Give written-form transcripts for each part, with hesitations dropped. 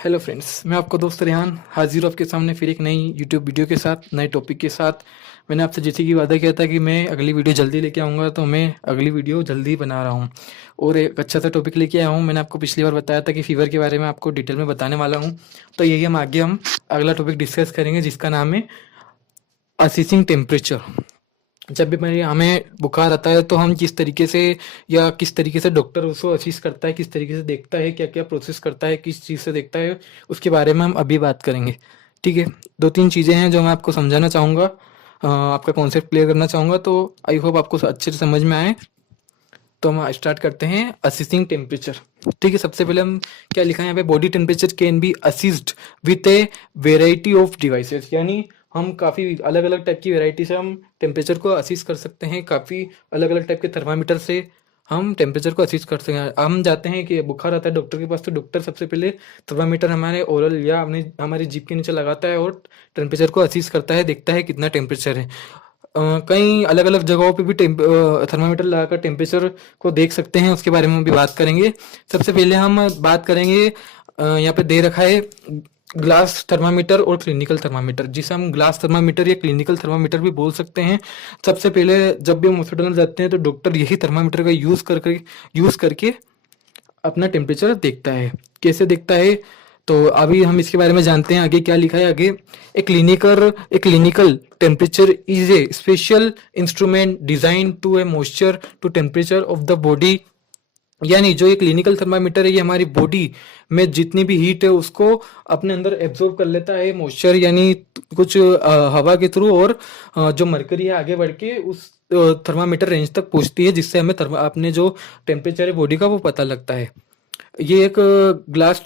Hello friends, मैं आपका दोस्त रेहान हाजिर हूँ आपके सामने फिर एक नई यूट्यूब वीडियो के साथ, नए टॉपिक के साथ। मैंने आपसे जैसे कि वादा किया था कि मैं अगली वीडियो जल्दी लेके आऊँगा, तो मैं अगली वीडियो जल्दी बना रहा हूँ और एक अच्छा सा टॉपिक लेके आया हूँ। मैंने आपको पिछली बार बताया था कि फ़ीवर के बारे में आपको डिटेल में बताने वाला हूँ। तो यही हम अगला टॉपिक डिस्कस करेंगे, जिसका नाम है असेसिंग टेम्परेचर। जब भी मेरे हमें बुखार आता है तो हम किस तरीके से डॉक्टर उसको असिस्ट करता है, किस तरीके से देखता है, क्या क्या प्रोसेस करता है, किस चीज़ से देखता है, उसके बारे में हम अभी बात करेंगे। ठीक है, दो तीन चीज़ें हैं जो मैं आपको समझाना चाहूँगा, आपका कॉन्सेप्ट क्लियर करना चाहूँगा, तो आई होप आपको अच्छे से समझ में आए। तो हम स्टार्ट करते हैं असिस्टिंग टेम्परेचर। ठीक है, सबसे पहले हम क्या लिखा है यहाँ पे, body temperature can be assessed with a variety of devices, यानी हम काफ़ी अलग अलग टाइप की वेराइटी से हम टेम्परेचर को असिस्ट कर सकते हैं। काफ़ी अलग अलग टाइप के थर्मामीटर से हम टेम्परेचर को असिस्ट कर सकते हैं। हम जाते हैं कि बुखार आता है डॉक्टर के पास, तो डॉक्टर सबसे पहले थर्मामीटर हमारे ओरल या अपने हमारी जीभ के नीचे लगाता है और टेम्परेचर को असिस्ट करता है, देखता है कितना टेम्परेचर है। कई अलग अलग जगहों पे भी थर्मामीटर लगाकर टेम्परेचर को देख सकते हैं, उसके बारे में भी बात करेंगे। सबसे पहले हम बात करेंगे, यहाँ पे दे रखा है ग्लास थर्मामीटर और क्लिनिकल थर्मामीटर, जिसे हम ग्लास थर्मामीटर या क्लिनिकल थर्मामीटर भी बोल सकते हैं। सबसे पहले जब भी हम हॉस्पिटल में जाते हैं तो डॉक्टर यही थर्मामीटर का यूज़ करके अपना टेम्परेचर देखता है। कैसे देखता है, तो अभी हम इसके बारे में जानते हैं। आगे क्या लिखा है, आगे a clinical temperature is a special instrument design to a measure to temperature of the body, यानी जो ये क्लिनिकल थर्मामीटर है ये हमारी बॉडी में जितनी भी हीट है उसको अपने अंदर एब्जॉर्ब कर लेता है मॉइस्चर, यानी कुछ हवा के थ्रू, और जो मरकरी है आगे बढ़ के उस थर्मामीटर रेंज तक पहुंचती है, जिससे हमें अपने जो टेम्परेचर है बॉडी का वो पता लगता है। ये एक ग्लास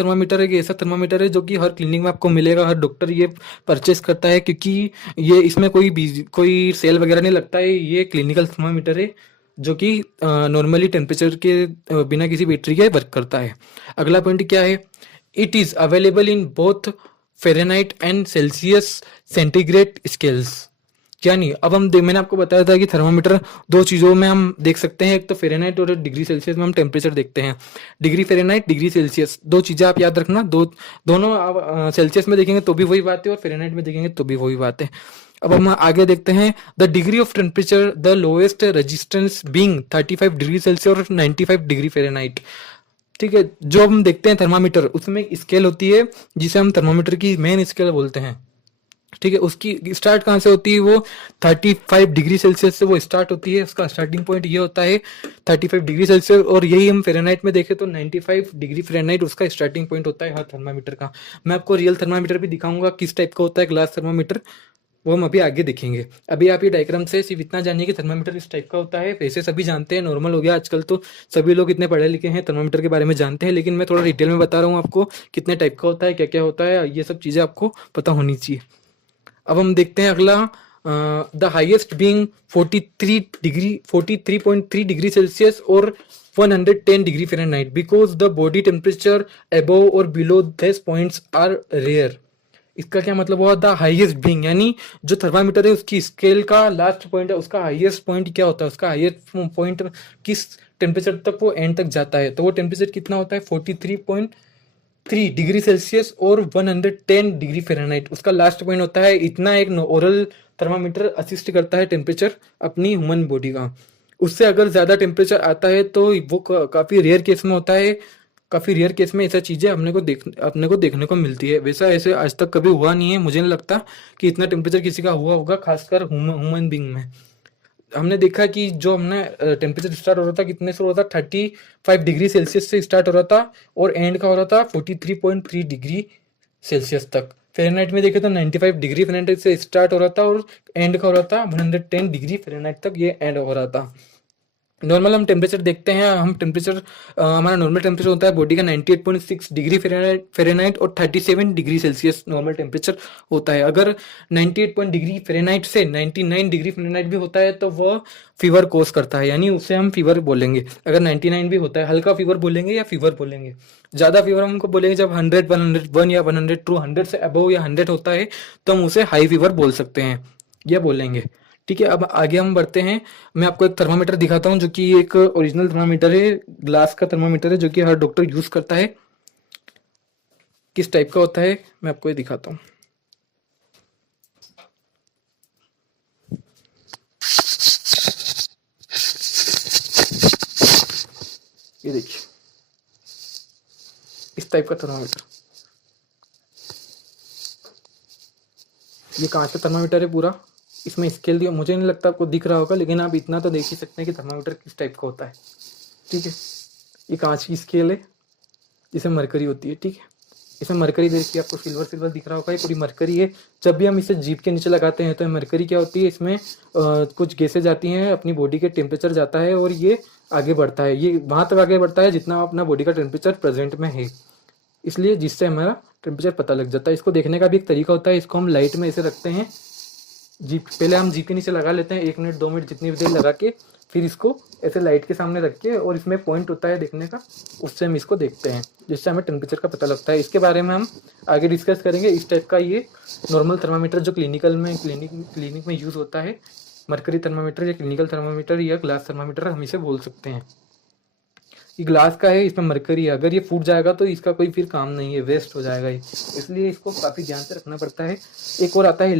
थर्मामीटर है, कि ऐसा थर्मामीटर है जो कि हर क्लिनिक में आपको मिलेगा, हर डॉक्टर ये परचेस करता है, क्योंकि ये इसमें कोई सेल वगैरह नहीं लगता है। ये क्लिनिकल थर्मामीटर है जो कि नॉर्मली टेम्परेचर के बिना किसी बैटरी के वर्क करता है। अगला पॉइंट क्या है, it is available in both Fahrenheit and Celsius centigrade scales, यानी अब मैंने आपको बताया था कि थर्मामीटर दो चीज़ों में हम देख सकते हैं, एक तो फ़ारेनहाइट और डिग्री सेल्सियस में हम टेम्परेचर देखते हैं। डिग्री फ़ारेनहाइट, डिग्री सेल्सियस, दो चीज़ें आप याद रखना। दोनों आप सेल्सियस में देखेंगे तो भी वही बात है और फ़ारेनहाइट में देखेंगे तो भी वही बात है। अब हम आगे देखते हैं, the degree of temperature the lowest resistance being 35 degree Celsius और 95 डिग्री फ़ारेनहाइट। ठीक है, जो हम देखते हैं थर्मामीटर, उसमें एक स्केल होती है जिसे हम थर्मामीटर की मेन स्केल बोलते हैं। ठीक है, उसकी स्टार्ट कहाँ से होती है, वो 35 डिग्री सेल्सियस से वो स्टार्ट होती है। उसका स्टार्टिंग पॉइंट ये होता है 35 डिग्री सेल्सियस, और यही हम फ़ारेनहाइट में देखें तो 95 डिग्री फ़ारेनहाइट उसका स्टार्टिंग पॉइंट होता है हर थर्मामीटर का। मैं आपको रियल थर्मामीटर भी दिखाऊंगा किस टाइप का होता है ग्लास थर्मामीटर, वो हम अभी आगे देखेंगे। अभी आप ये डायग्राम से सिर्फ इतना जानिए कि थर्मामीटर इस टाइप का होता है। वैसे सभी जानते हैं, नॉर्मल हो गया आजकल, तो सभी लोग इतने पढ़े लिखे हैं, थर्मामीटर के बारे में जानते हैं, लेकिन मैं थोड़ा डिटेल में बता रहा हूँ आपको कितने टाइप का होता है, क्या क्या होता है, ये सब चीज़ें आपको पता होनी चाहिए। अब हम देखते हैं अगला, the highest being 43.3 degree Celsius और 110 degree Fahrenheit, because the body temperature above और below this points are rare. इसका क्या मतलब हुआ, द हाईएस्ट बीइंग, यानी जो थर्मामीटर है उसकी स्केल का लास्ट पॉइंट है, उसका हाईएस्ट पॉइंट क्या होता है, उसका हाईएस्ट पॉइंट किस टेम्परेचर तक वो एंड तक जाता है, तो वो टेम्परेचर कितना होता है 43.3 डिग्री सेल्सियस और 110 डिग्री फ़ारेनहाइट, उसका लास्ट पॉइंट होता है इतना। एक ओरल थर्मामीटर असिस्ट करता है टेम्परेचर अपनी ह्यूमन बॉडी का। उससे अगर ज़्यादा टेम्परेचर आता है तो वो काफ़ी रेयर केस में होता है। काफ़ी रेयर केस में ऐसा चीज़ें अपने को देखने को मिलती है। वैसा ऐसे आज तक कभी हुआ नहीं है, मुझे नहीं लगता कि इतना टेम्परेचर किसी का हुआ होगा, खासकर ह्यूमन बींग में। हमने देखा कि जो हमने टेम्परेचर स्टार्ट हो रहा था कितने से हो रहा था, 35 डिग्री सेल्सियस से स्टार्ट हो रहा था और एंड का हो रहा था 43.3 डिग्री सेल्सियस तक। फ़ारेनहाइट में देखे तो 95 डिग्री फ़ारेनहाइट से स्टार्ट हो रहा था और एंड का हो रहा था 110 डिग्री फ़ारेनहाइट तक ये एंड हो रहा था। नॉर्मल हम टेम्परेचर देखते हैं, हमारा नॉर्मल टेम्परेचर होता है बॉडी का 98.6 डिग्री फ़ारेनहाइट और 37 डिग्री सेल्सियस नॉर्मल टेम्परेचर होता है। अगर 98 डिग्री फ़ारेनहाइट से 99 डिग्री फ़ारेनहाइट भी होता है तो वह फीवर कोज करता है, यानी उसे हम फीवर बोलेंगे। अगर 99 भी होता है, हल्का फीवर बोलेंगे या फीवर बोलेंगे। ज़्यादा फीवर हमको बोलेंगे जब 100, 101 या 102, 100 से अबव या 100 होता है तो हम उसे हाई फीवर बोल सकते हैं, यह बोलेंगे। ठीक है, अब आगे हम बढ़ते हैं। मैं आपको एक थर्मामीटर दिखाता हूँ जो कि एक ओरिजिनल थर्मामीटर है, ग्लास का थर्मामीटर है जो कि हर डॉक्टर यूज करता है। किस टाइप का होता है मैं आपको ये दिखाता हूँ। ये देखिए इस टाइप का थर्मामीटर, ये कांच का थर्मामीटर है पूरा। इसमें स्केल दिया, मुझे नहीं लगता आपको दिख रहा होगा, लेकिन आप इतना तो देख ही सकते हैं कि थर्मामीटर किस टाइप का होता है। ठीक है, ये कांच की स्केल है जिसमें मरकरी होती है। ठीक है, इसमें मरकरी देखिए आपको सिल्वर सिल्वर दिख रहा होगा, ये पूरी मरकरी है। जब भी हम इसे जीभ के नीचे लगाते हैं तो मरकरी क्या होती है, इसमें कुछ गैसें जाती हैं, अपनी बॉडी के टेम्परेचर जाता है और ये आगे बढ़ता है, ये वहाँ तक आगे बढ़ता है जितना अपना बॉडी का टेम्परेचर प्रेजेंट में है, इसलिए जिससे हमारा टेम्परेचर पता लग जाता है। इसको देखने का भी एक तरीका होता है, इसको हम लाइट में ऐसे रखते हैं, जीप पहले हम जीप के नीचे लगा लेते हैं 1 मिनट 2 मिनट जितनी भी देर लगा के, फिर इसको ऐसे लाइट के सामने रख के, और इसमें पॉइंट होता है देखने का, उससे हम इसको देखते हैं, जिससे हमें टेम्परेचर का पता लगता है। इसके बारे में हम आगे डिस्कस करेंगे। इस टाइप का ये नॉर्मल थर्मामीटर जो क्लिनिक में यूज़ होता है, मरकरी थर्मामीटर या क्लिनिकल थर्मामीटर या ग्लास थर्मामीटर हम इसे बोल सकते हैं। ये ग्लास का है, इसमें मरकरी है, अगर ये फूट जाएगा तो इसका कोई फिर काम नहीं है, वेस्ट हो जाएगा ये, इसलिए इसको काफ़ी ध्यान से रखना पड़ता है। एक और आता है